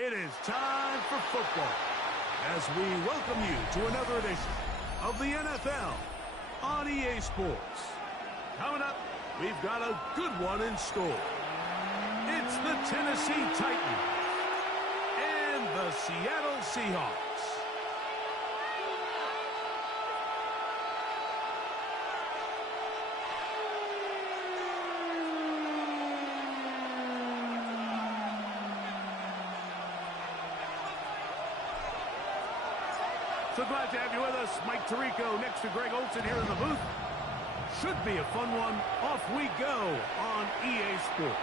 It is time for football as we welcome you to another edition of the NFL on EA Sports. Coming up, we've got a good one in store. It's the Tennessee Titans and the Seattle Seahawks. So glad to have you with us. Mike Tirico next to Greg Olsen here in the booth. Should be a fun one. Off we go on EA Sports.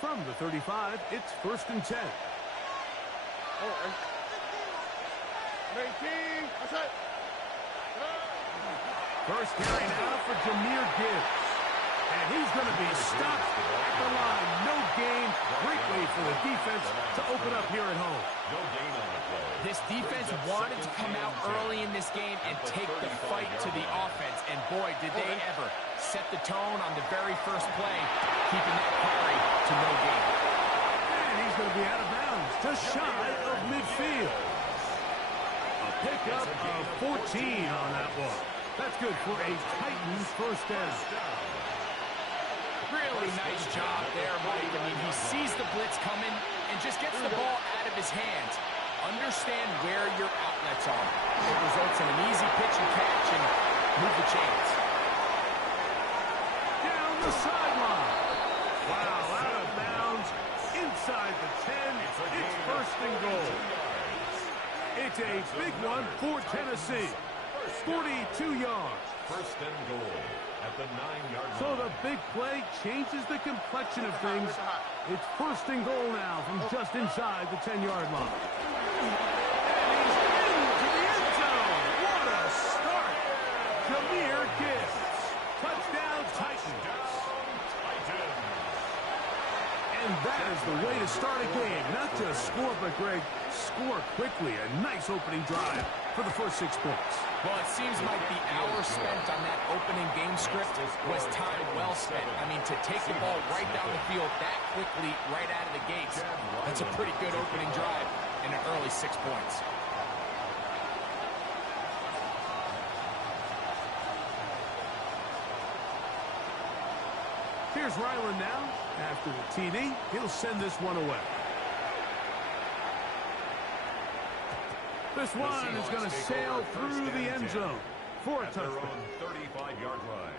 From the 35, it's 1st and 10. First carry now for Jahmyr Gibbs. And he's going to be stopped at the line. No gain. Great way for the defense to open up here at home. No gain on the play. This defense wanted to come out early in this game and take the fight to the offense. And boy, did they ever set the tone on the very first play, keeping that carry to no gain. And he's going to be out of bounds, just shy of midfield. A pickup of 14 on that one. That's good for a Titans first down. Really nice job there, Mike. I mean, he sees the blitz coming and just gets the ball out of his hands. Understand where your outlets are. It results in an easy pitch and catch and move the chains. Down the sideline. Wow, out of bounds. Inside the 10. It's 1st and goal. It's a big one for Tennessee. 42 yards. 1st and goal at the 9-yard line. So the big play changes the complexion of things. It's 1st and goal now from just inside the 10-yard line. And he's into the end zone. What a start. Jahmyr Gibbs. Touchdown Titans. And that is the way to start a game. Not just score, but, Greg, score quickly. A nice opening drive for the first 6 points. Well, it seems like the hour spent on that opening game script was time well spent. I mean, to take the ball right down the field that quickly, right out of the gates, that's a pretty good opening drive and an early 6 points. Here's Ryland now. After the TD, he'll send this one away. This one is going to sail through the end zone for a touchdown. 35-yard line.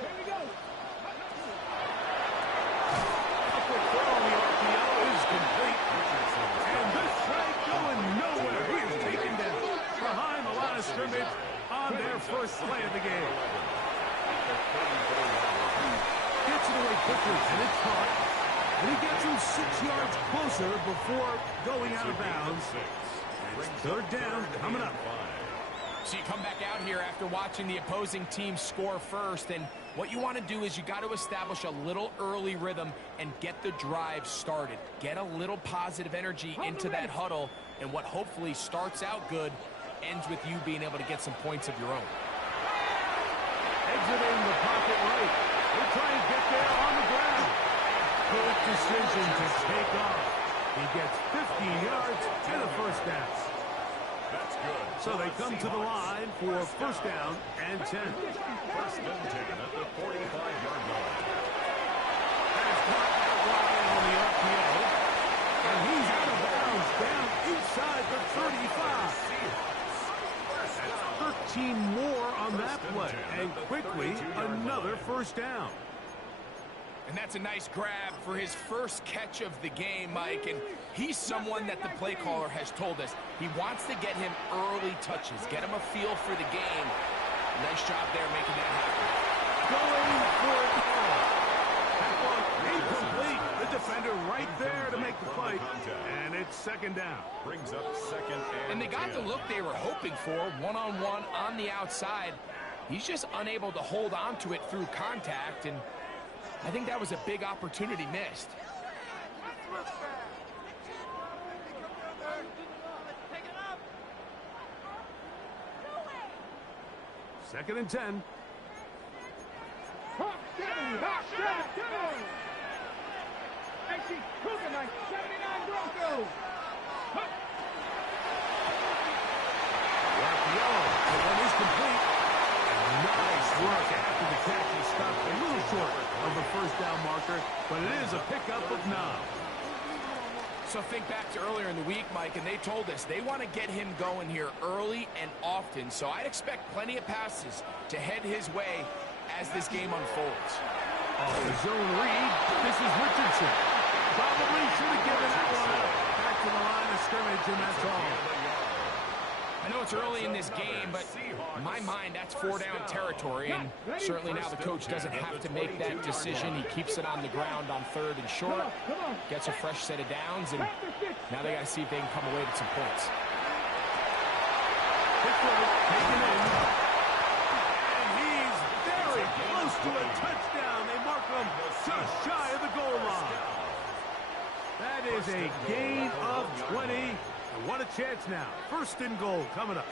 Here we go. Upward throw on the RPO is complete. And this play going nowhere. He is taken down behind the line of scrimmage on their first play of the game. Gets it away quickly, and it's caught. And he gets him 6 yards closer before going out of bounds. And it's 3rd down coming up. So you come back out here after watching the opposing team score first, and what you want to do is you got to establish a little early rhythm and get the drive started. Get a little positive energy into that huddle, and what hopefully starts out good ends with you being able to get some points of your own. Exiting the pocket right. He'll try and get there on the ground. Good decision to take off. He gets 15 yards and a first down. That's good. So they come to the line for 1st down and 10. 1st and 10 at the 45-yard line. That is caught out wide on the RPO. And he's out of bounds down inside the 35. That's 13 more on that play. And quickly, another 1st down. And that's a nice grab for his first catch of the game, Mike. And he's someone that the play caller has told us he wants to get him early touches, get him a feel for the game. Nice job there making that happen. Going for it. That one incomplete. The defender right there to make the play. And it's It's second down. Brings up second And they got 10. the look they were hoping for, one-on-one on the outside. He's just unable to hold on to it through contact, and I think that was a big opportunity missed. Second and 10. Hawk 70, Hawk 72. Actually, Cougar 79 Broncos. The one is complete. Nice work after the catch. He stopped a little short of the first down marker, but it is a pickup of 9. So think back to earlier in the week, Mike, and they told us they want to get him going here early and often. So I'd expect plenty of passes to head his way as this game unfolds. Off the zone read, this is Richardson. Probably should have given that one up. Back to the line of scrimmage, and that's all. I know it's early in this game, but in my mind, that's 4-down territory, and certainly now the coach doesn't have to make that decision. He keeps it on the ground on 3rd and short, gets a fresh set of downs, and now they got to see if they can come away with some points. Taken in. And he's very close to a touchdown. They mark him just shy of the goal line. That is a gain of 20. And what a chance now. First and goal coming up.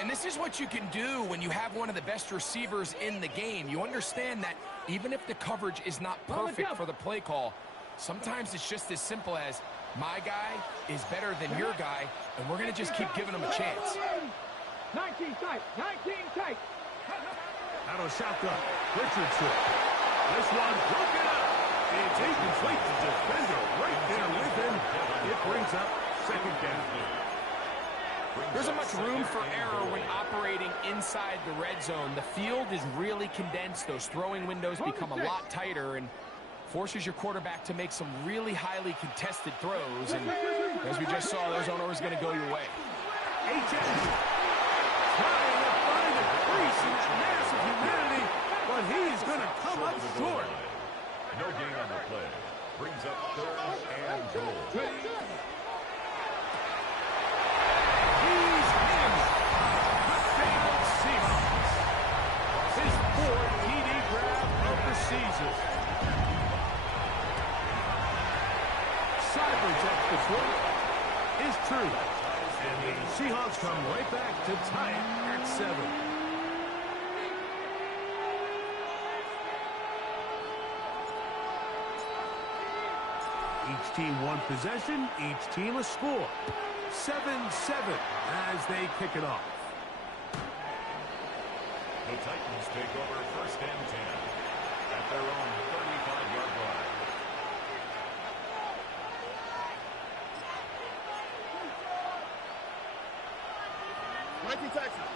And this is what you can do when you have one of the best receivers in the game. You understand that even if the coverage is not perfect for the play call, sometimes it's just as simple as my guy is better than your guy, and we're going to just keep giving him a chance. 19 tight, 19 tight. Out of shotgun, Richardson. This one broken up. It's incomplete. The defender right there with him. It brings up second down. There isn't much room for error when operating inside the red zone. The field is really condensed. Those throwing windows become a lot tighter and forces your quarterback to make some really highly contested throws. And as we just saw, those aren't always going to go your way. Trying to find a crease in that mass of humanity, but he's going to come up short. No gain on the play. Brings up 3rd and goal. He's in. Touchdown Seahawks. His 4th TD grab of the season. Cyber's extra point is true. And the Seahawks come right back to tie it at 7. Each team one possession, each team a score. 7-7 as they kick it off. The Titans take over 1st and 10 at their own 35-yard line. Texas.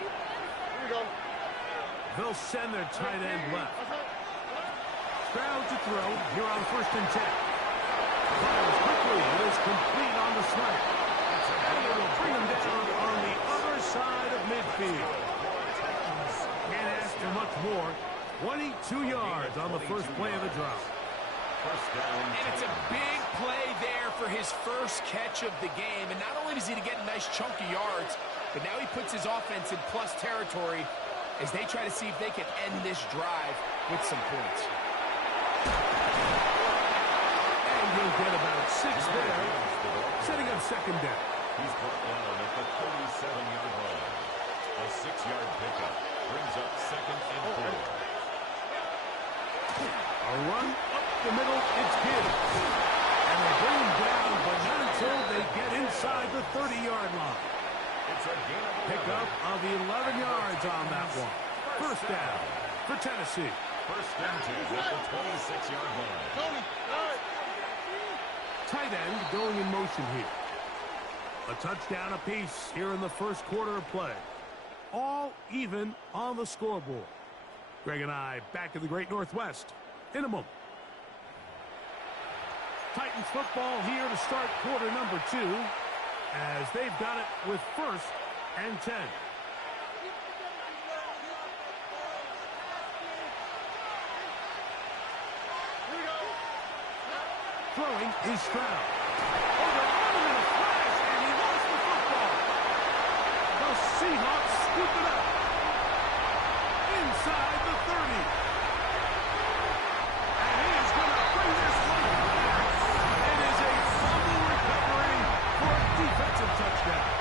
Here we go. They'll send their tight end left. Stroud to throw here on 1st and 10. Fires quickly. It is complete on the snipe. And it will bring him down on the other side of midfield. Can't ask for much more. 22 yards on the first play of the drive. And it's a big play there for his first catch of the game. And not only does he get a nice chunk of yards, but now he puts his offense in plus territory as they try to see if they can end this drive with some points. And he'll get about 6 there, setting up second down. He's brought down at the 37-yard line. A 6-yard pickup brings up 2nd and 4. A run up the middle, it's good. And they bring him down, but not until they get inside the 30-yard line. It's a gain of 11. Pickup of 11 yards on that one. First down for Tennessee. 1st and 10 at the 26-yard line. Tony, all right. Tight end going in motion here. A touchdown apiece here in the first quarter of play. All even on the scoreboard. Greg and I back in the Great Northwest in a moment. Titans football here to start quarter number 2 as they've got it with 1st and 10. Throwing is Stroud. Over on him in a flash, and he lost the football. The Seahawks scoop it up. Inside the 30. And he is going to bring this one back. It is a fumble recovery for a defensive touchdown.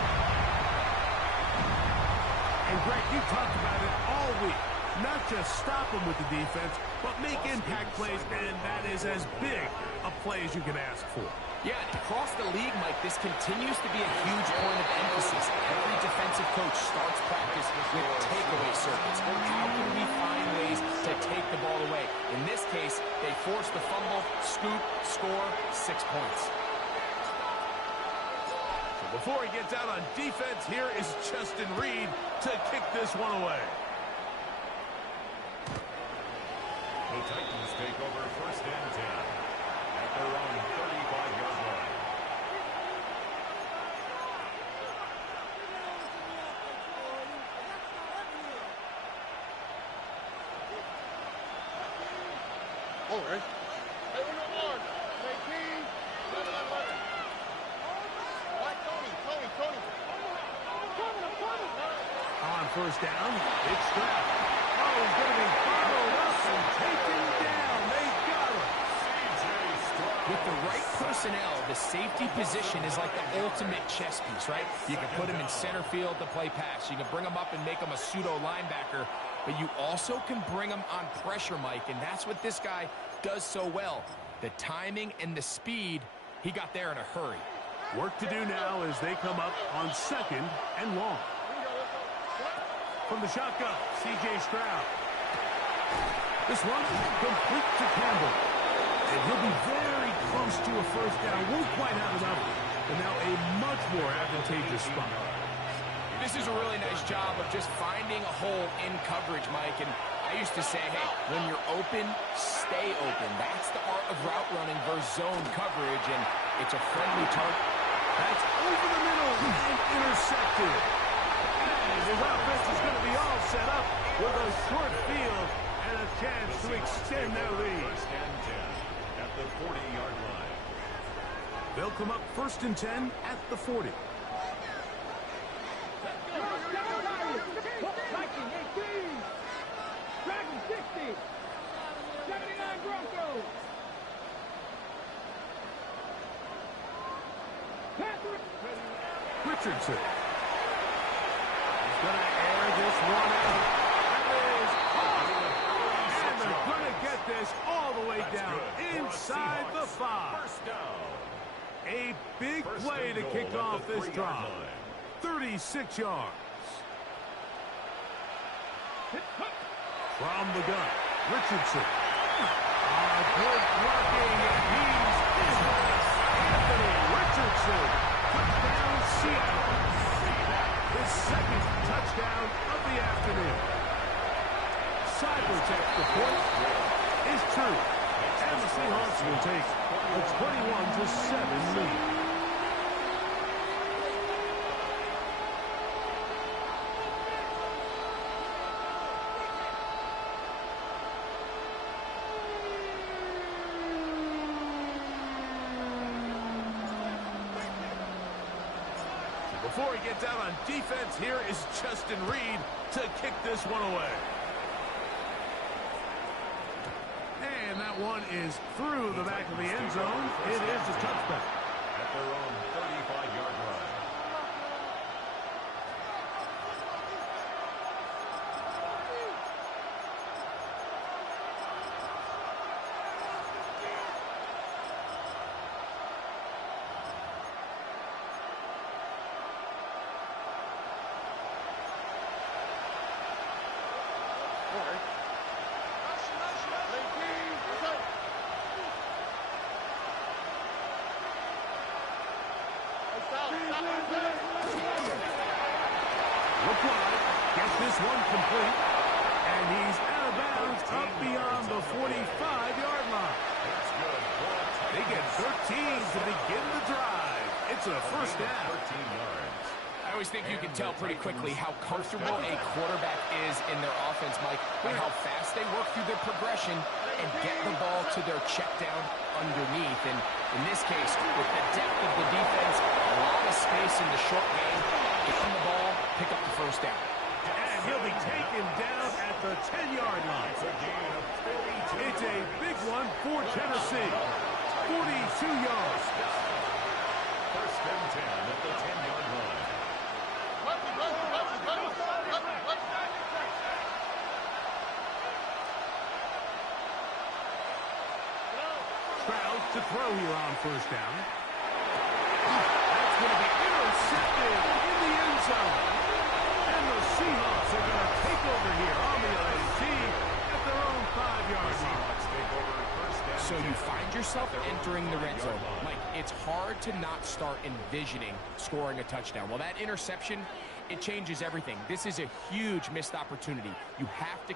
And Greg, you talked about it all week. Not just stop them with the defense, but make impact plays, and that is as big a play as you can ask for. Yeah, across the league, Mike, this continues to be a huge point of emphasis. Every defensive coach starts practice with takeaway circuits. How can we find ways to take the ball away? In this case, they force the fumble, scoop, score, 6 points. So before he gets out on defense, here is Justin Reed to kick this one away. The Titans take over 1st and 10 at their own 35-yard line. All right. Hey, we're no more. 18, 11. All right, Tony. On 1st down, it's Stroud. Oh, he's going to be followed up and taken down. They got him. With the right personnel, the safety position is like the ultimate chess piece, right? You can put him in center field to play pass. You can bring him up and make him a pseudo linebacker, but you also can bring him on pressure, Mike, and that's what this guy does so well. The timing and the speed, he got there in a hurry. Work to do now as they come up on 2nd and long. From the shotgun, C.J. Stroud. This one complete to Campbell. And he'll be very close to a 1st down. Won't quite have enough. And now a much more advantageous spot. This is a really nice job of just finding a hole in coverage, Mike. And I used to say, hey, when you're open, stay open. That's the art of route running versus zone coverage. And it's a friendly target. That's over the middle and intercepted. And his offense is going to be all set up with a short field and a chance to extend their lead. 1st and 10 at the 40-yard line. They'll come up 1st and 10 at the 40. Viking 18. Dragon 60. 79 Broncos. Richardson. He's going to air this one out. That is hard. And they're going to get this all the way down inside the 5. 1st down. A big play to kick off this drive. 36 yards. From the gun, Richardson. Good blocking, and he's in. Anthony Richardson. Touchdown, Seattle. His 2nd touchdown of the afternoon. Cyber's extra point is true. And the Seahawks will take a 21-7 lead. Before he gets out on defense, here is Justin Reed to kick this one away. And that one is through the back of the end zone. It is a touchback. At their own 35-yard line. LaPlante gets this one complete, and he's out of bounds up beyond the 45-yard line. They get 13 to begin the drive. It's a 1st down. 13 yards. I always think you can tell pretty quickly how comfortable a quarterback is in their offense, Mike, by how fast they work through their progression and get the ball to their check down underneath. And in this case, with the depth of the defense, a lot of space in the short game, get them the ball, pick up the first down. And he'll be taken down at the 10-yard line. It's a big one for Tennessee. 42 yards. First and 10 at the 10-yard line. Stroud to throw here on first down. That's going to be intercepted in the end zone. And the Seahawks are going to take over here on the INT at their own 5-yard line. So you find yourself entering the red zone. Mike, it's hard to not start envisioning scoring a touchdown. Well, that interception, it changes everything. This is a huge missed opportunity. You have to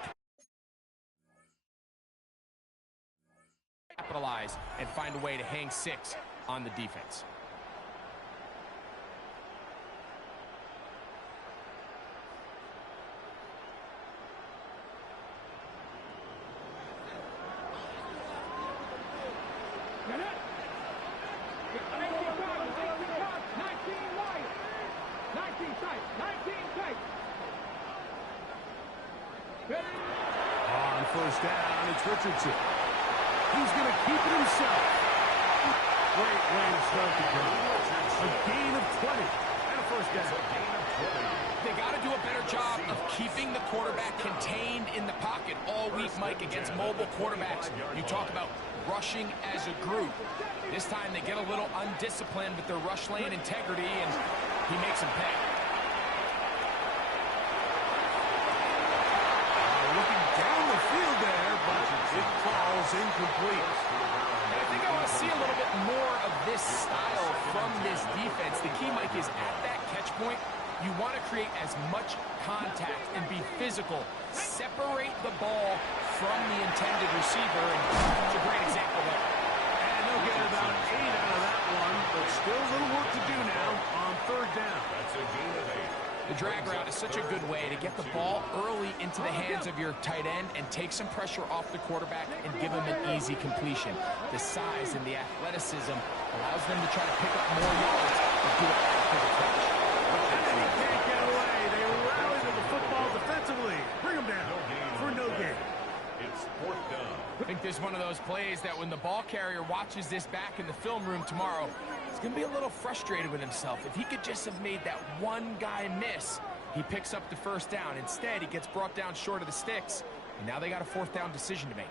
capitalize and find a way to hang 6 on the defense. On first down, it's Richardson. He's going to keep it himself. Great way to start the drive. A gain of 20 and a first down. They got to do a better job of keeping the quarterback contained in the pocket all week, Mike, against mobile quarterbacks. You talk about rushing as a group. This time they get a little undisciplined with their rush lane integrity, and he makes them pay. Looking down the field there, but it falls incomplete. And I think I want to see a little bit more of this style from this defense. The key, Mike, is at that catch point, you want to create as much contact and be physical. Separate the ball from the intended receiver, and it's a great example there. And they'll get about 8 out of that one, but still a little work to do now on third down. That's a gain of 8. The drag route is such a good way to get the ball early into the hands of your tight end and take some pressure off the quarterback and give him an easy completion. The size and the athleticism allows them to try to pick up more yards and do it after the catch. And he can't get away. They rally to the football defensively. Bring him down for no gain. It's fourth down. I think there's one of those plays that when the ball carrier watches this back in the film room tomorrow, he's going to be a little frustrated with himself. If he could just have made that one guy miss, he picks up the first down. Instead, he gets brought down short of the sticks, and now they got a fourth down decision to make.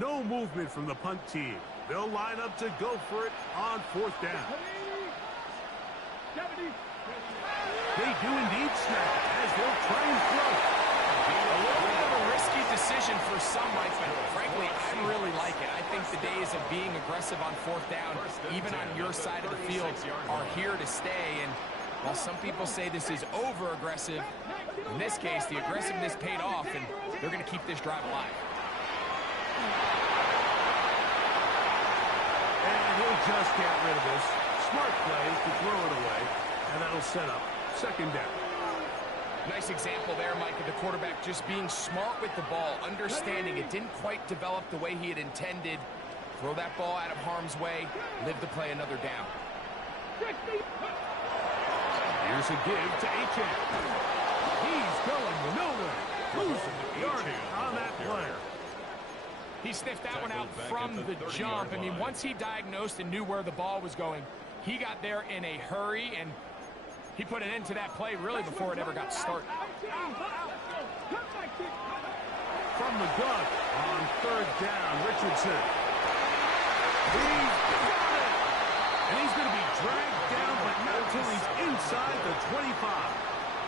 No movement from the punt team. They'll line up to go for it on fourth down. They do indeed snap as they'll try and throw. A little bit of a risky decision for some, Mike, but frankly, I really like it. I think the days of being aggressive on fourth down, even on your side of the field, are here to stay. And while some people say this is over-aggressive, in this case, the aggressiveness paid off, and they're going to keep this drive alive. And he'll just get rid of this. Smart play to throw it away, and that'll set up second down. Nice example there, Mike, of the quarterback just being smart with the ball, understanding it didn't quite develop the way he had intended. Throw that ball out of harm's way, live to play another down. Here's a give to H.A. He's going nowhere. Losing yardage on that play. He sniffed that one out from the jump. I mean, once he diagnosed and knew where the ball was going, he got there in a hurry, and he put an end to that play really before it ever got started. From the gun on third down, Richardson. He's got it! And he's going to be dragged down, but not until he's inside the 25.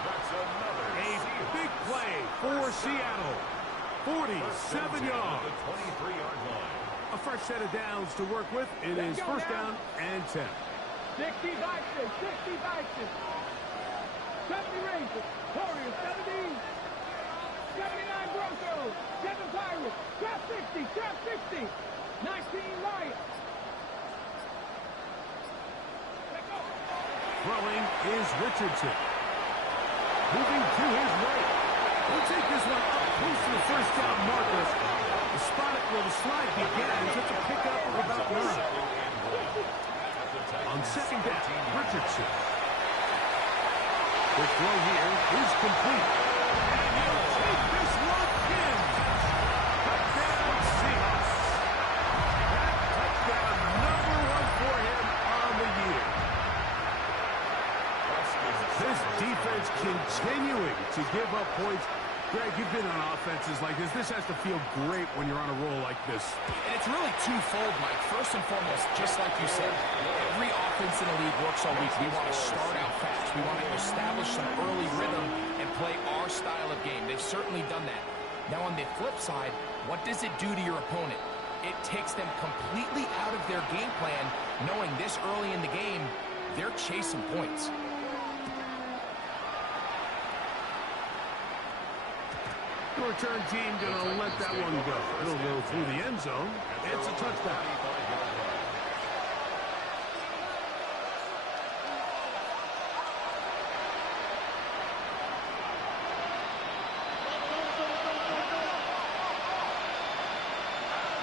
That's another A big play for Seattle. 47 yards. The 23-yard line. A fresh set of downs to work with. It is first down and 10. 60 Vikings, 60 Vikings. 70 Rangers, Warriors, 70. 79 Broncos, 7 Pirates, trap 60, trap 60. 19 Lions. Throwing is Richardson. Moving to his right. He'll take this one up Close to the first down marker. The spot where the slide begins. It's a pickup of about 9. On second down, Richardson. The throw here is complete. And he'll take this one in. Touchdown Seahawks. That touchdown number 1 for him on the year. This defense continuing to give up points. Greg, you've been on offenses like this. This has to feel great when you're on a roll like this. And it's really twofold, Mike. First and foremost, just like you said, every offense in the league works all week. We want to start out fast. We want to establish some early rhythm and play our style of game. They've certainly done that. Now, on the flip side, what does it do to your opponent? It takes them completely out of their game plan, knowing this early in the game, they're chasing points. The return team going to let that one go. It'll go through the end zone. It's a touchdown.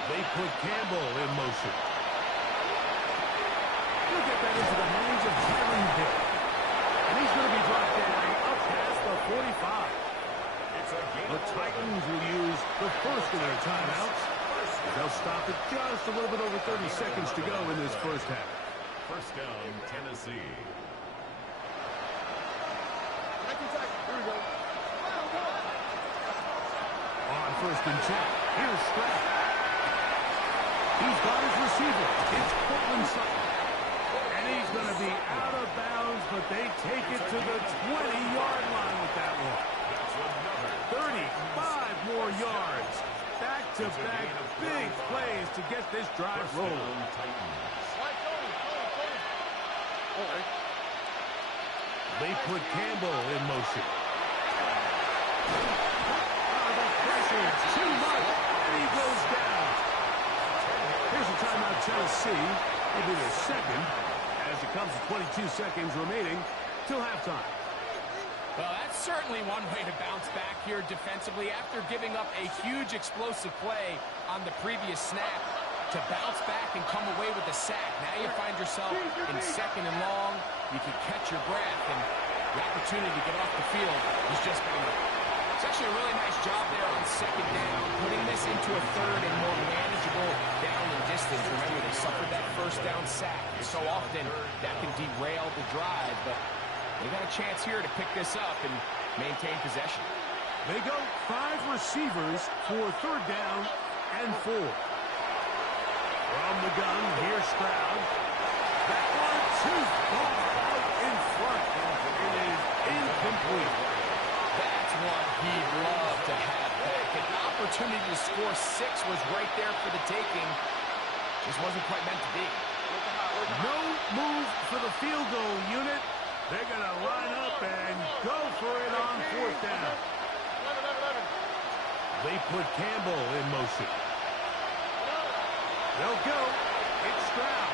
They put Campbell in motion. Look at that into the hands of Tyreek Hill. And he's going to be brought down up past the 45. The Titans will use the first of their timeouts. They'll stop it just a little bit over 30 seconds to go in this first half. First down, Tennessee. Here we go. On first and 10, here's Stroud. He's got his receiver. It's Cortland Sutton. And he's going to be out of bounds, but they take it to the 20-yard line with that one. 35 more yards. Back-to-back big plays to get this drive rolling. They put Campbell in motion. The pressure is too much, and he goes down. Here's a timeout, Tennessee. It'll be their second, as it comes to 22 seconds remaining till halftime. Well, that's certainly one way to bounce back here defensively after giving up a huge explosive play on the previous snap. To bounce back and come away with a sack. Now you find yourself in second and long. You can catch your breath, and the opportunity to get off the field is just better. It's actually a really nice job there on second down, putting this into a third and more manageable down and distance. Remember, they suffered that first down sack. So often that can derail the drive, but they got a chance here to pick this up and maintain possession. They go 5 receivers for third down and 4. From the gun, here's Stroud. That one too far out in front. It is incomplete. That's one he'd love to have back. An opportunity to score 6 was right there for the taking. Just wasn't quite meant to be. No move for the field goal unit. They're going to line up and go for it on fourth down. They put Campbell in motion. They'll go. It's Stroud.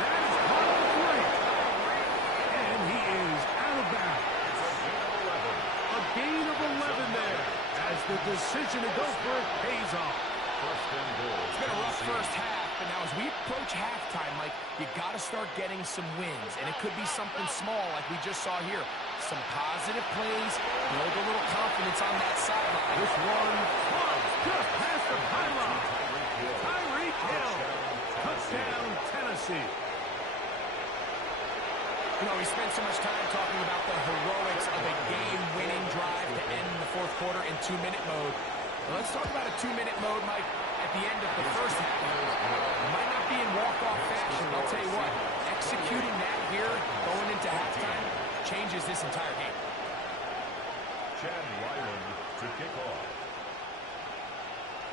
That is part of the 3. And he is out of bounds. A gain of 11 there as the decision to go for it pays off. It's been a rough first half, but now as we approach halftime, Mike, you got to start getting some wins, and it could be something small like we just saw here. Some positive plays, build a little confidence on that sideline. This one was just past the pylon. Tyreek Hill, touchdown Tennessee. You know, we spent so much time talking about the heroics of a game-winning drive to end the fourth quarter in 2-minute mode. Well, let's talk about a 2-minute mode, Mike, at the end of the first half. It might not be in walk-off fashion, but I'll tell you what, executing that here, going into halftime, changes this entire game. Chad Ryland to kick off.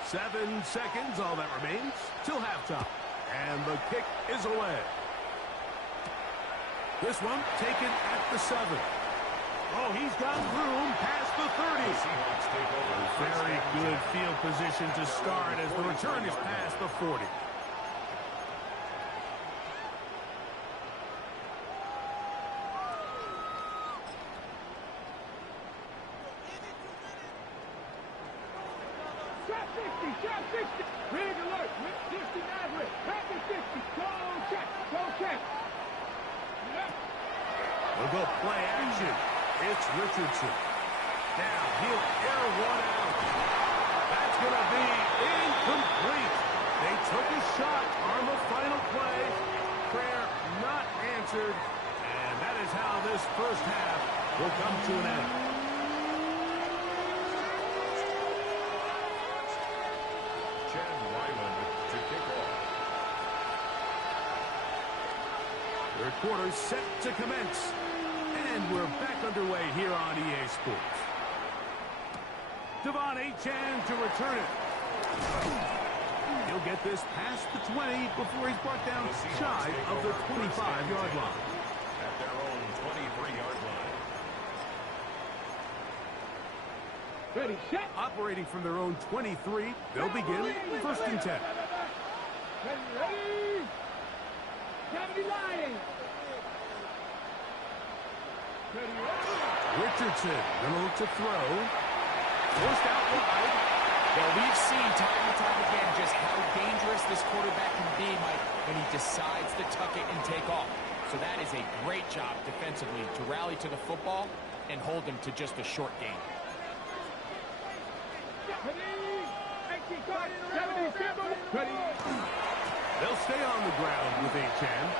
7 seconds, all that remains, till halftime. And the kick is away. This one taken at the 7. Oh, he's got room past the 30. Very good field position to start as the return is past the 40. formation. It's Richardson. Now he'll air one out. That's going to be incomplete. They took a shot on the final play. Prayer not answered. And that is how this first half will come to an end. Third quarter set to commence. And we're back underway here on EA Sports. Devon Achane to return it. He'll get this past the 20 before he's brought down shy of the 25-yard line. At their own 23-yard line. Ready, set. Operating from their own 23, they'll begin first and 10. Ready. 70 line. Richardson gonna look to throw. Forced out wide. Well, we've seen time and time again just how dangerous this quarterback can be, Mike, when he decides to tuck it and take off. So that is a great job defensively to rally to the football and hold him to just a short gain. They'll stay on the ground with Achane.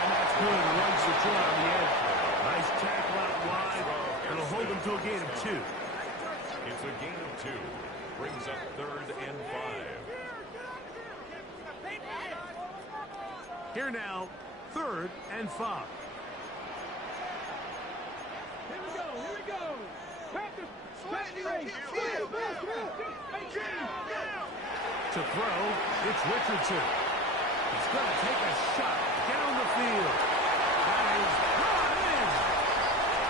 And that's good. Runs the throw on the edge. Nice tackle out wide. It'll hold them to a gain of 2. It's a gain of 2. Brings up 3rd and 5. Here now, 3rd and 5. Here we go. Practice. To throw, it's Richardson. He's going to take a shot down the field. That is brought in.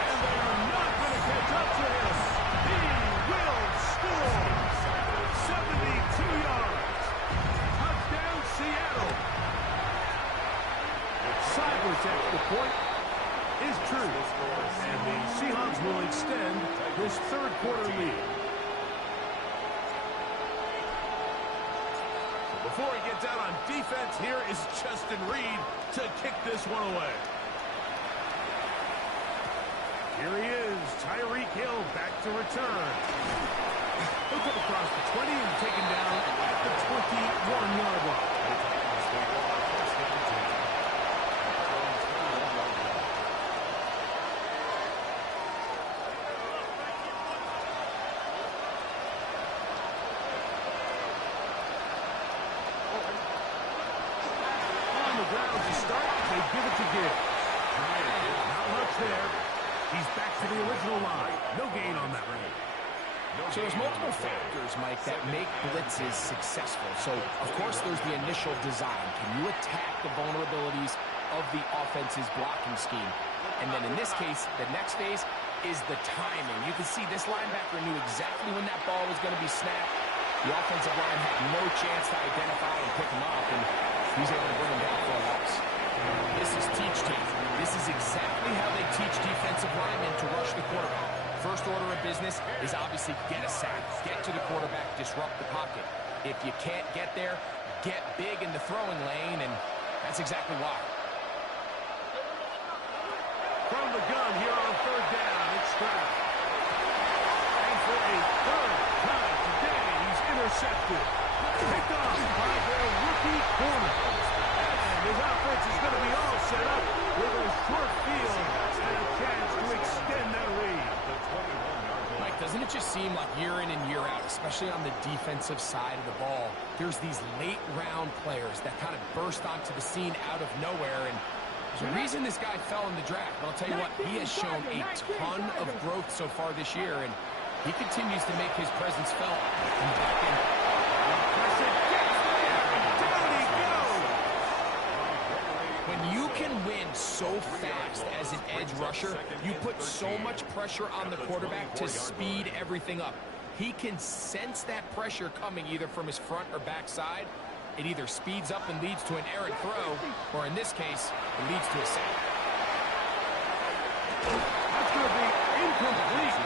And they're not going to catch up to him. He will score. 72 yards. Touchdown, Seattle. Cybertech, the point is true. And the Seahawks will extend this third quarter lead. Before he gets out on defense, here is Justin Reed to kick this one away. Here he is, Tyreek Hill back to return. He'll come across the 20 and taken down at the 21-yard line. So there's multiple factors, Mike, that make blitzes successful. So, of course, there's the initial design. Can you attack the vulnerabilities of the offense's blocking scheme? And then in this case, the next phase is the timing. You can see this linebacker knew exactly when that ball was going to be snapped. The offensive line had no chance to identify and pick him up, and he's able to bring him down for a loss. This is teach tape. This is exactly how they teach defensive linemen to rush the quarterback. First order of business is obviously get a sack, get to the quarterback, disrupt the pocket. If you can't get there, get big in the throwing lane, and that's exactly why. From the gun here on 3rd down, it's Stroud. And for a 3rd time today, he's intercepted. Picked off by their rookie corner. And his offense is going to be all set up with a short field and a chance to extend that lead. Mike, doesn't it just seem like year in and year out, especially on the defensive side of the ball, there's these late-round players that kind of burst onto the scene out of nowhere, and there's a reason this guy fell in the draft. But I'll tell you what, he has shown a ton of growth so far this year, and he continues to make his presence felt. When you can win so fast as an edge rusher, you put so much pressure on the quarterback to speed everything up. He can sense that pressure coming either from his front or back side. It either speeds up and leads to an errant throw, or in this case, it leads to a sack. That's going to be incomplete.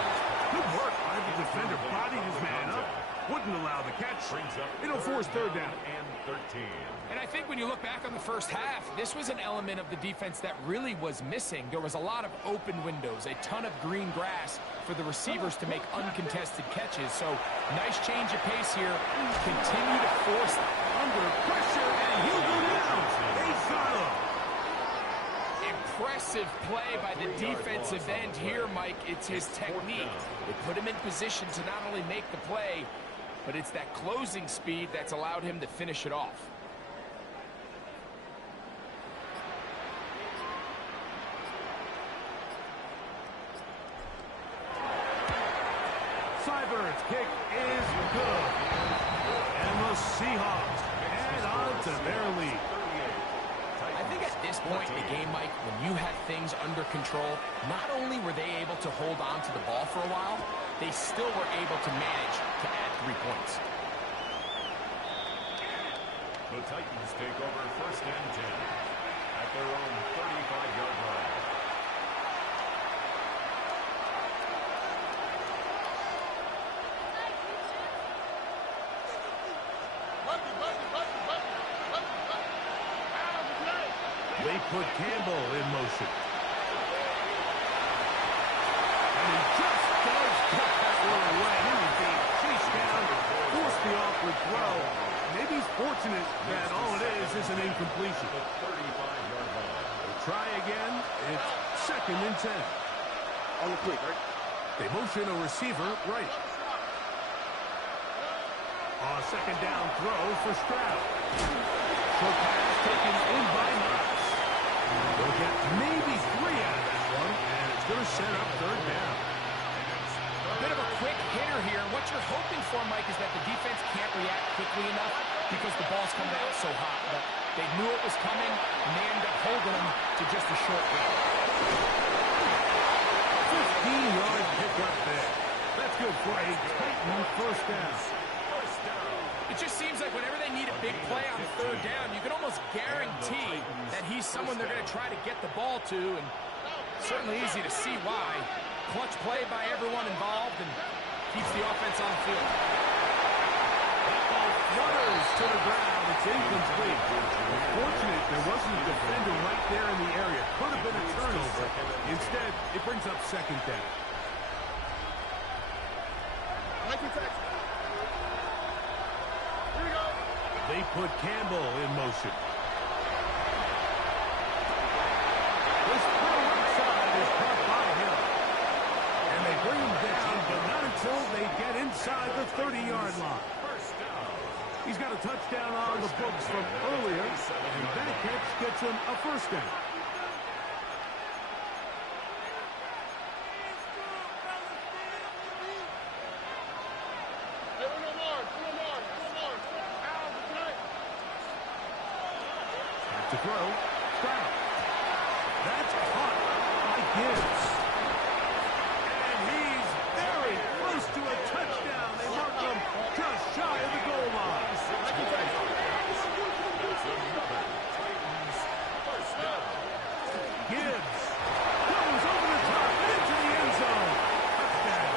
Good work by the defender. Bodied his man up. Wouldn't allow the catch. It'll force 3rd down. 13. And I think when you look back on the first half, this was an element of the defense that really was missing. There was a lot of open windows, a ton of green grass for the receivers to make uncontested catches. So nice change of pace here. Continue to force Under pressure, and he'll go down. They got him. Impressive play by the defensive end here, Mike. It's his technique. It put him in position to not only make the play, but it's that closing speed that's allowed him to finish it off. Seibert's kick is good. And the Seahawks add on to their lead. I think at this point in the game, Mike, when you had things under control, not only were they able to hold on to the ball for a while, they still were able to manage to add 3 points. The Titans take over 1st and 10 at their own 35-yard line. They put Campbell in motion. And he just does cut that one away. He was being chased down, forced the awkward throw. Maybe he's fortunate that all it is an incompletion. The 35-yard line. They'll try again. It's 2nd and 10. On the quick, right? They motion a receiver right. A 2nd down throw for Stroud. Short pass taken in by Knox. They'll get maybe 3 out of that one, and it's going to set up 3rd down. A bit of a quick hitter here. What you're hoping for, Mike, is that the defense can't react quickly enough because the ball's coming out so hot. But they knew it was coming, and they ended up holding them to just a short route. 15-yard pickup there. That's good for a Titan 1st down. It just seems like whenever they need a big play on 3rd down, you can almost guarantee that he's someone they're going to try to get the ball to, and certainly easy to see why. Clutch play by everyone involved and keeps the offense on the field. That ball flutters to the ground. It's incomplete. Fortunate there wasn't a defender right there in the area. Could have been a turnover. Instead, it brings up 2nd down. They put Campbell in motion. This throw inside is caught by him. And they bring him down, but not until they get inside the 30-yard line. He's got a touchdown on the books from earlier, and that catch gets him a 1st down. To throw, Stroud. That's caught by Gibbs. And he's very close to a touchdown. They mark him just shy of the goal line. Gibbs goes over the top and into the end zone. Touchdown.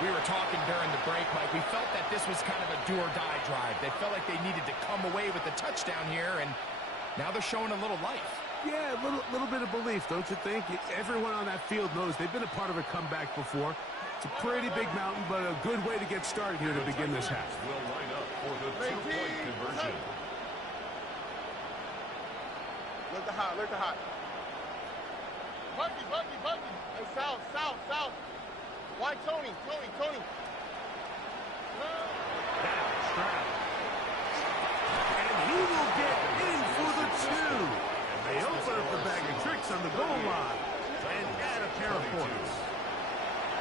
We were talking during the break, Mike. We felt that this was kind of a do-or-die drive. They felt like they needed to come away with the touchdown here, and now they're showing a little life. Yeah, a little bit of belief, don't you think? Everyone on that field knows they've been a part of a comeback before. It's a pretty big mountain, but a good way to get started here to begin this half. Will line up for the 2-point conversion. Look the hot, look the hot. Buggy. Hey, south. Why Tony? Now, Stroud. And he will get in for the 2. They open up the bag of tricks on the goal line and add a pair of points.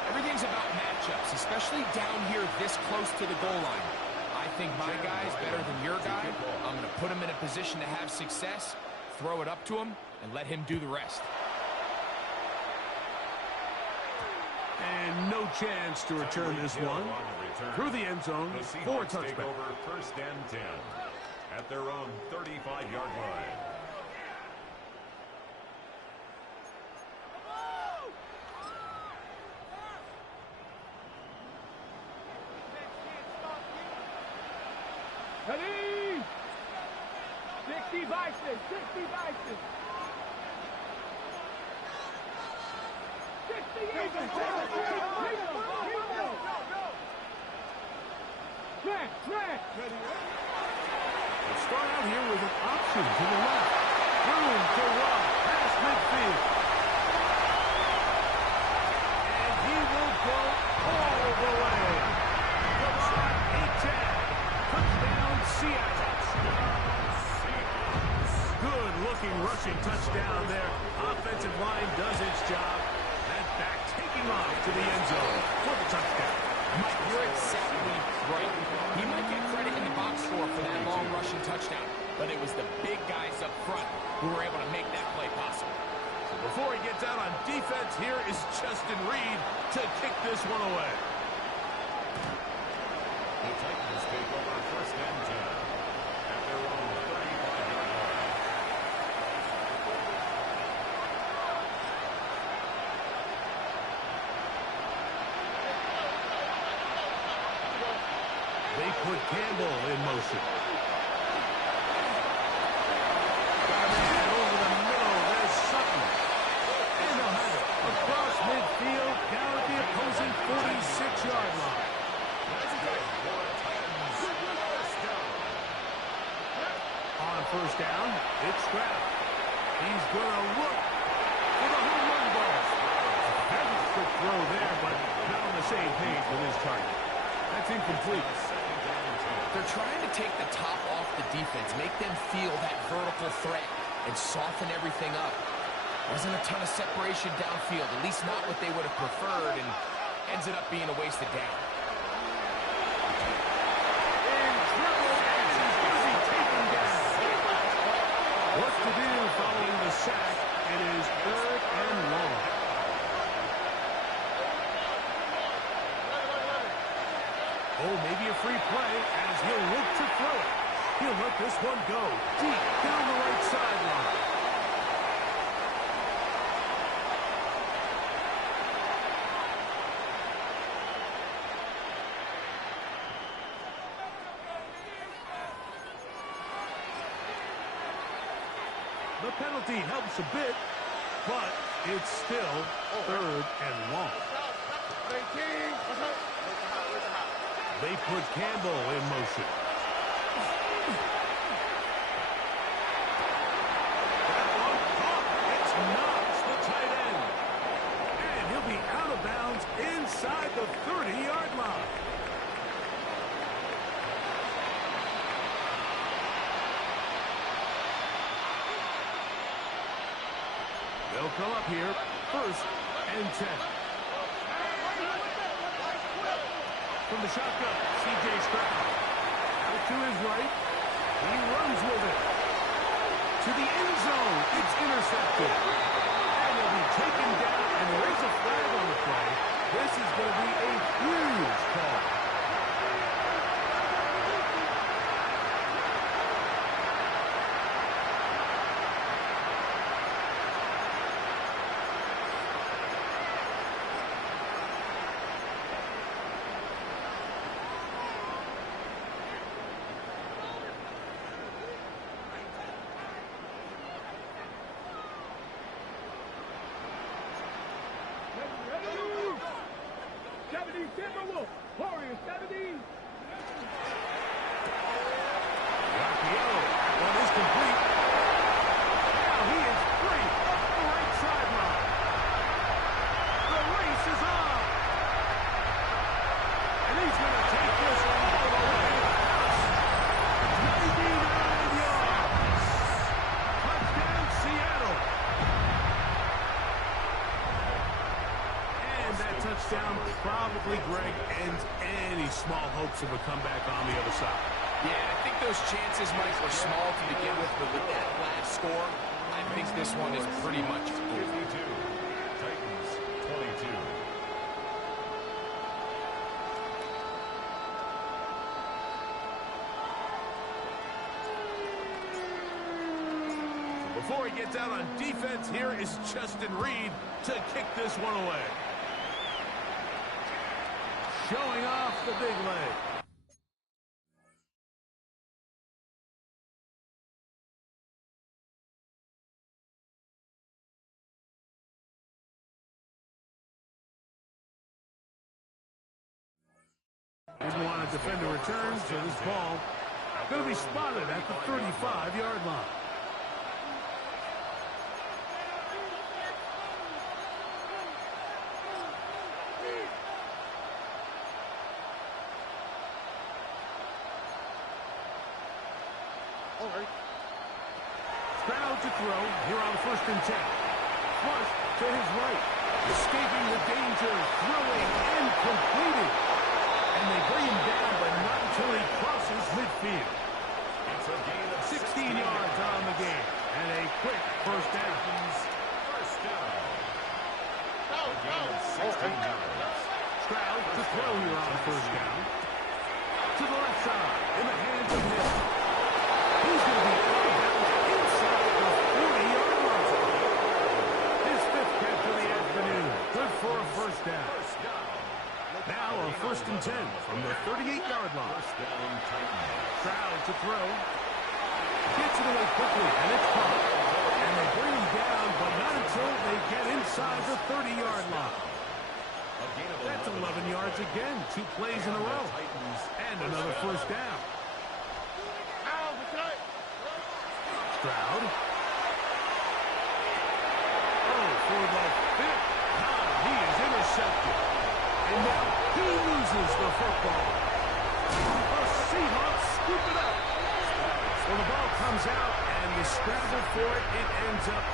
Everything's about matchups, especially down here this close to the goal line. I think my guy's better than your guy. I'm going to put him in a position to have success, throw it up to him, and let him do the rest. And no chance to return this one. Through the end zone for a touchback. Take over 1st and 10 at their own 35-yard line. Ready? 60 Bison, 60 Bison. 60 Eagles. Track. We'll start out here with an option to the left. Room to run past midfield. And he will go all the way. Come on, 8-10. Touchdown, Seattle. Good-looking rushing touchdown there. Offensive line does its job. That back taking off to the end zone for the touchdown. Mike, you're exactly right. He might get credit in the box score for that long rushing touchdown, but it was the big guys up front who were able to make that play possible. So before he gets out on defense, here is Justin Reed to kick this one away. The Titans take over first and 10 at their own 35-yard line. They put Campbell in motion. Got a man over the middle. There's Sutton. And they'll have it across midfield down at the opposing 46-yard line. On first down, it's Stroud. He's going to look for the home run ball. That's a quick throw there, but not on the same page with his target. That's incomplete. They're trying to take the top off the defense, make them feel that vertical threat, and soften everything up. Wasn't a ton of separation downfield, at least not what they would have preferred, and ends it up being a wasted down. In trouble, and he's going to be taken down. What to do following the sack? It is 3rd and long. Oh, maybe a free play as he'll look to throw it. He'll let this one go deep down the right sideline. The penalty helps a bit, but it's still 3rd and long. They put Campbell in motion. That one caught. It's Knox, the tight end. And he'll be out of bounds inside the 30-yard line. They'll come up here, 1st and 10. From the shotgun, C.J. Stroud. Out to his right. He runs with it. To the end zone. It's intercepted. And he'll be taken down, and there is a flag on the play. This is going to be a huge call. Timberwolf, Warriors 70. Raphael, one is complete. Now he is free up the right sideline. The race is on. And he's going to take this all the way to the house. 99 yards. Touchdown, Seattle. And that touchdown probably, Greg, ends any small hopes of a comeback on the other side. Yeah, I think those chances, Mike, were small to begin with, but with that last score, I think this one is pretty much over. 52, Titans 22. Before he gets out on defense, here is Justin Reed to kick this one away. Showing off the big leg. Didn't want to defend a return, so this ball going to be spotted at the 35-yard line. All right. Stroud to throw here on 1st and 10. Flush to his right. Escaping the danger. Throwing and completing. And they bring him down, but not until he crosses midfield. It's a gain of 16 yards on the game. And a quick first down. First down. Go, A gain of 16 yards. Stroud to throw here on 1st down. To the left side. In the hands of Hill. He's going to be out of bounds inside the 40-yard line. His 5th catch of the afternoon. Good for a first down. Now a 1st and 10 from the 38-yard line. First down, Titans. Stroud to throw. Gets it away quickly, and it's caught. And they bring him down, but not until they get inside the 30-yard line. That's 11 yards again. 2 plays in a row. And another first down. Stroud. Oh, for the 5th time, he is intercepted. And now he loses the football. The Seahawks scoop it up. Well, the ball comes out, and the scramble for it, it ends up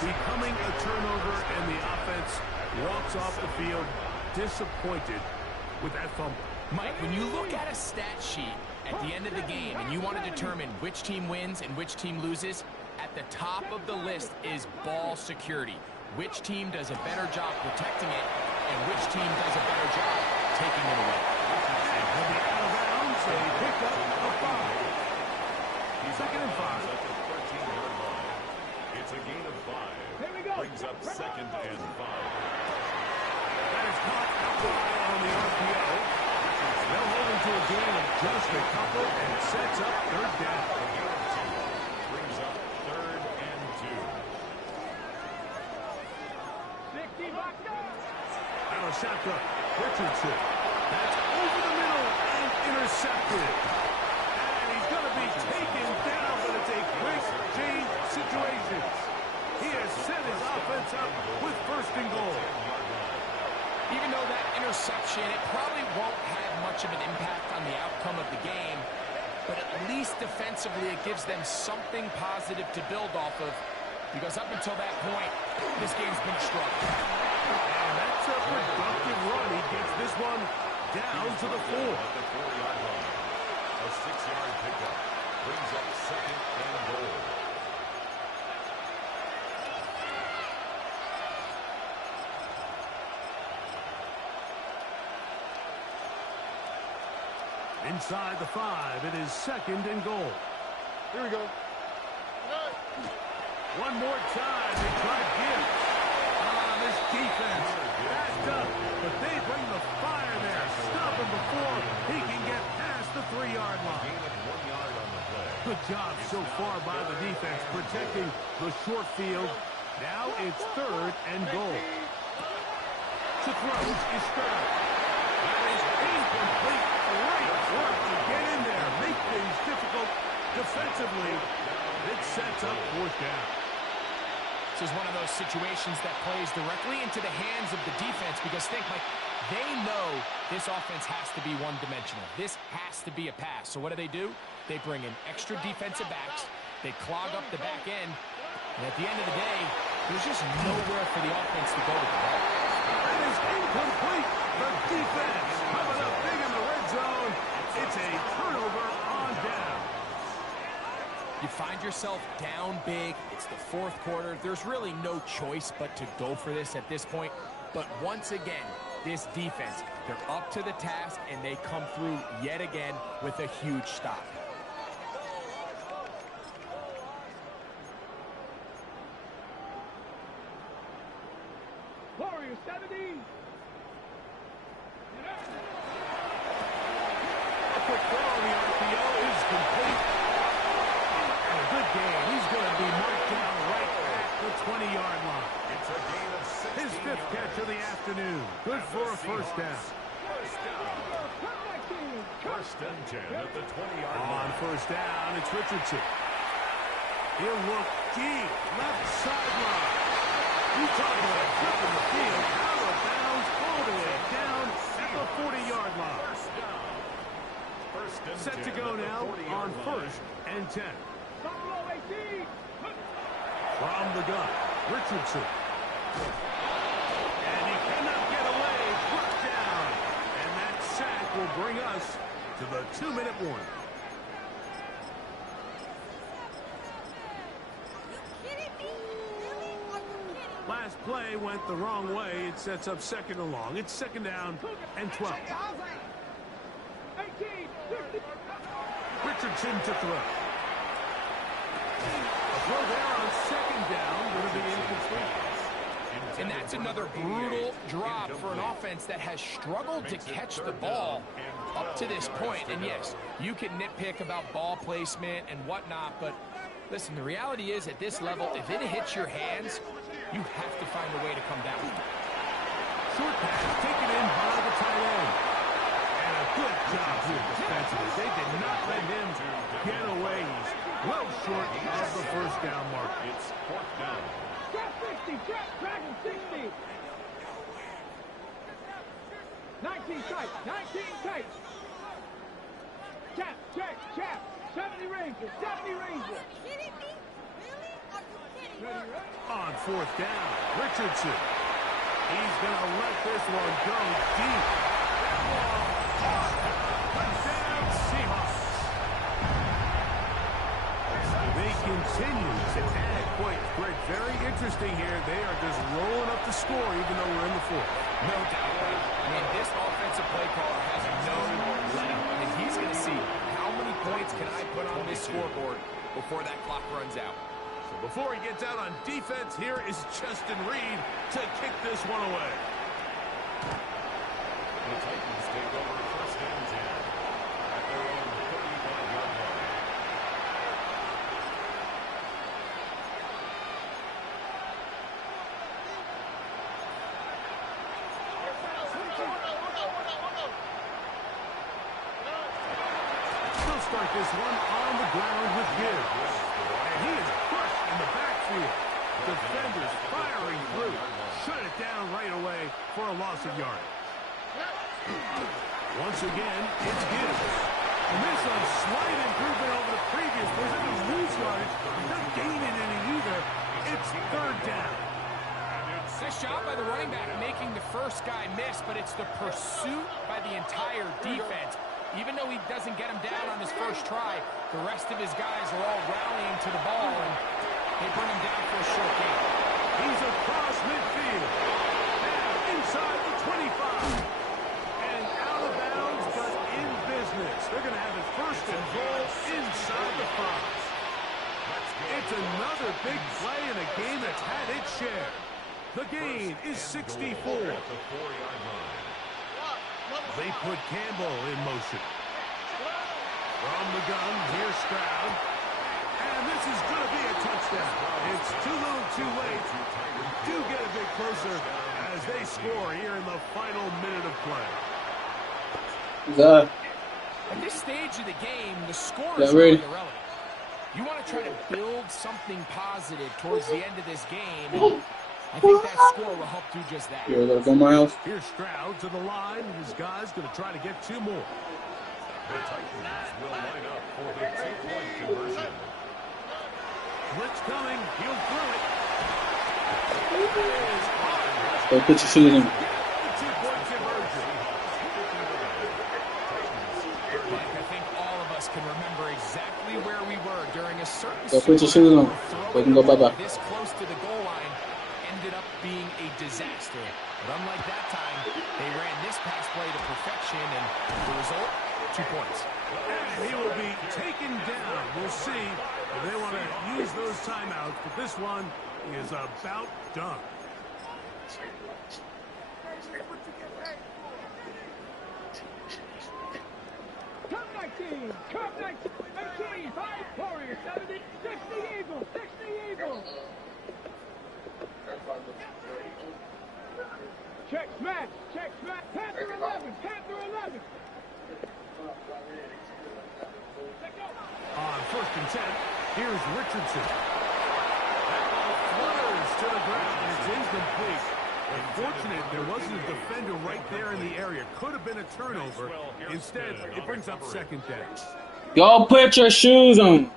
becoming a turnover, and the offense walks off the field disappointed with that fumble. Mike, when you look at a stat sheet at the end of the game and you want to determine which team wins and which team loses, at the top of the list is ball security. Which team does a better job protecting it and which team does a better job taking it away. And he'll be out of bounds, a pickup of 5. Second and 5. At the 13-yard line. It's a gain of 5. Here we go. Brings up 2nd and 5. That is caught out wide on the RPO. They'll hold him to a gain of just a couple and sets up 3rd down. A gain of 2. Brings up 3rd and 2. 60 back up. Out of shotgun. Richardson. That's over the middle and intercepted. And he's going to be taken down, but it's a quick change situations. He has set his offense up with 1st and goal. Even though that interception, it probably won't have much of an impact on the outcome of the game, but at least defensively it gives them something positive to build off of, because up until that point, this game's been a struggle. And that's a productive run. He gets this one down to the 4. At the 4-yard line. A 6-yard pickup. Brings up 2nd and goal. Inside the 5, it is 2nd and goal. Here we go. One more time, they try to give. This defense backed up, but they bring the fire there. Stop him before he can get past the 3-yard line. Gain of 1 yard on the play. Good job so far by the defense protecting the short field. Now it's 3rd and goal. To throw is Stroud. That is incomplete. Great work to get in there. Make things difficult defensively. It sets up 4th down. This is one of those situations that plays directly into the hands of the defense, because think, Mike, they know this offense has to be one-dimensional. This has to be a pass. So what do? They bring in extra defensive backs. They clog up the back end. And at the end of the day, there's just nowhere for the offense to go with the ball. That is incomplete. The defense coming up big in the red zone. It's a turnover on down. You find yourself down big. It's the 4th quarter. There's really no choice but to go for this at this point. But once again, this defense, they're up to the task, and they come through yet again with a huge stop. Warriors 70. A quick throw on the RPO is complete. And a good game. He's going to be marked down right at the 20-yard line. It's a gain of 16 His 5th catch of the afternoon. Good for a first down. First down. First and 10 at the 20-yard line. On first down, it's Richardson. He'll look deep, left sideline. You talk about flipping the field, out of bounds, all the way down at the 40-yard line. First and Set 10 to go at the now 40-yard on line. first and 10. Buffalo 18. From the gun, Richardson. And he cannot get away, brought down. And that sack will bring us to the 2-minute warning. Last play went the wrong way. It sets up second and long. It's second down and 12. 18. Richardson to throw. A throw there on second down. Going to be incomplete. And that's another brutal drop for an offense that has struggled to catch the ball up to this point. And yes, you can nitpick about ball placement and whatnot, but listen, the reality is at this level, if it hits your hands, you have to find a way to come down. Short pass taken in by the tight end. And a good job here defensively. They did not let him get away. He's well short of the first down mark. It's fourth down. Trap 60. Trap Dragon 60. 19 tight. 19 tight. Chap, check, chap. 70 Rangers. 70 Rangers. Kidding me? Really? Are you kidding me? Ready, ready? On fourth down, Richardson. He's going to let this one go deep. Touchdown, Seahawks. They continue to add points. Greg, very interesting here. They are just rolling up the score even though we're in the fourth. No doubt. I mean, this offensive play caller has no let-up. I mean, he's going to see how many points can I put on this scoreboard before that clock runs out. So before he gets out on defense, here is Justin Reed to kick this one away. The Titans take over first and 10 at their own 35-yard line. They'll start this one on the ground with Gibbs. And he is crushed in the backfield. Defenders firing through. Shut it down right away for a loss of yardage. Once again, it's Gibbs. And this is a slight improvement over the previous. There's a lose yardage. He's not gaining any either. It's third down. Nice job by the running back making the first guy miss, but it's the pursuit by the entire defense. Even though he doesn't get him down on his first try, the rest of his guys are all rallying to the ball, and they bring him down for a short gain. He's across midfield. Now inside the 25. And out of bounds, but in business. They're going to have it first and goal inside the 5. It's another big play in a game that's had its share. The gain is 64. At the 4-yard line. They put Campbell in motion. From the gun, here's Stroud. And this is going to be a touchdown. It's too little, too late. Do get a bit closer as they score here in the final minute of play. At this stage of the game, the score is really irrelevant. You want to try to build something positive towards the end of this game. I think that score will help do just that. Here, let's go, Miles. Here's Stroud to the line. His guy's going to try to get 2 more. The Titans will line up for the 2-point conversion. Blitz coming. He'll throw it. Go put your shoes in. The 2-point conversion. Mike, I think all of us can remember exactly where we were during a certain Go put your shoes on. We can go bye-bye. This close to the goal line ended up being a disaster. But unlike that time, they ran this pass play to perfection, and the result, 2 points. And he will be taken down. We'll see if they want to use those timeouts, but this one is about done. Come 19. Come 19. 19. 5 Warriors. 70. 60 Eagles. 60 Eagles. Check smash. Check smash. Panther 11. Panther 11. attempt. Here's Richardson. That ball flutters to the ground, and it's incomplete. Unfortunate there wasn't a defender right there in the area. Could have been a turnover. Instead, it brings up second down. Y'all put your shoes on.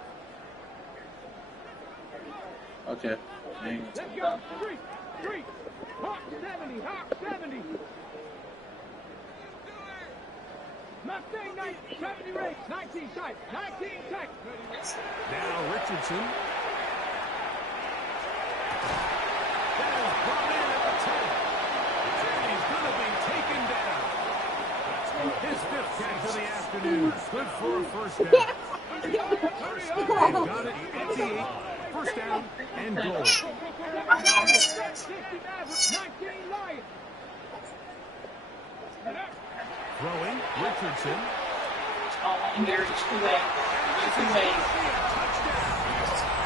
Okay. Let's go. Three. Hawk 70. Hawk 70. Mustang 70 race. 19 type. 19 type. Now Richardson. That is brought in at the 10. And he's going to be taken down. His fifth catch of the afternoon. Good for a first down. They've got it at the 8. First down and goal. 19 Lions. Throwing, Richardson. There's too late. Too late. Touchdown.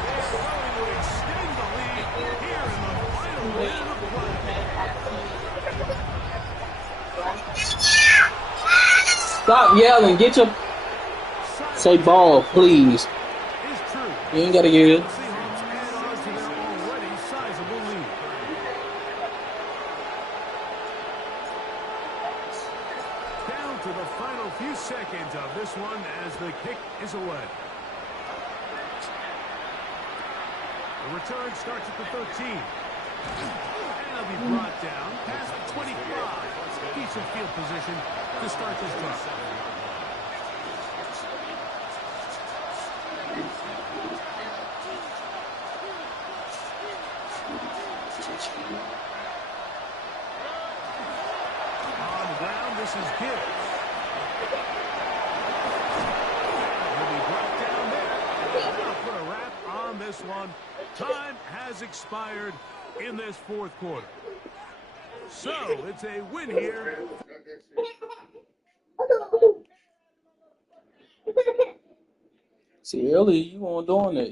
They're going to extend the lead here in the final minute of play. Stop yelling. Get your... Say ball, please. Is true. You ain't got to yell. Seahawks add on to their already sizable lead. Down to the final few seconds of this one as the kick is away. The return starts at the 13. And he'll be brought down past the 25. Decent field position to start this drive. On the ground, this is Gibbs. He'll be brought down there. Gonna put a wrap on this one. Time has expired in this fourth quarter. So, it's a win here. See, earlier you weren't doing that.